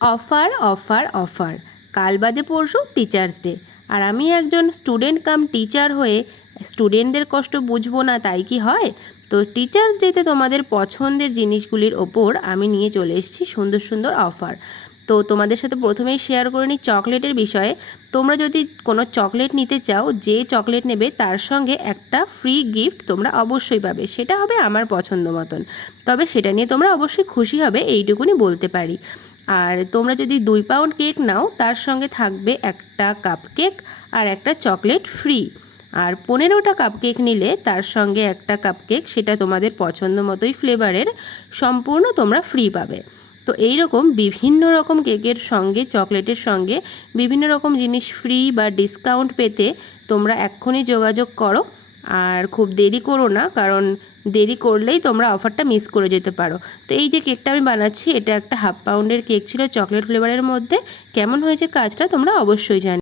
Offer offer offer, কাল বাদে পরশু টিচার্স ডে। আর আমি একজন স্টুডেন্ট কাম টিচার হয়ে স্টুডেন্টদের কষ্ট বুঝবো না তাই কি হয়? তো টিচার্স ডেতে তোমাদের পছন্দের জিনিসগুলির ওপর আমি নিয়ে চলে এসেছি সুন্দর সুন্দর অফার। তো তোমাদের সাথে প্রথমেই শেয়ার করে নিই চকলেটের বিষয়ে। তোমরা যদি কোনো চকলেট নিতে চাও, যে চকলেট নেবে তার সঙ্গে একটা ফ্রি গিফট তোমরা অবশ্যই পাবে, সেটা হবে আমার পছন্দ মতন। তবে সেটা নিয়ে তোমরা অবশ্যই খুশি হবে, এইটুকুনি বলতে পারি। আর তোমরা যদি 2 পাউন্ড কেক নাও তার সঙ্গে থাকবে একটা কাপ কেক আর একটা চকলেট ফ্রি। আর 15টা কাপ কেক নিলে তার সঙ্গে একটা কাপ কেক, সেটা তোমাদের পছন্দ মতোই ফ্লেভারের, সম্পূর্ণ তোমরা ফ্রি পাবে। তো এই রকম বিভিন্ন রকম কেকের সঙ্গে চকলেটের সঙ্গে বিভিন্ন রকম জিনিস ফ্রি বা ডিসকাউন্ট পেতে তোমরা এক্ষুনি যোগাযোগ করো। আর খুব দেরি করো না, কারণ দেরি করলেই তোমরা অফারটা মিস করে যেতে পারো। তো এই যে কেকটা আমি বানাচ্ছি, এটা একটা 1/2 পাউন্ডের কেক ছিল চকলেট ফ্লেভারের মধ্যে। কেমন হয়েছে কাজটা তোমরা অবশ্যই জানি।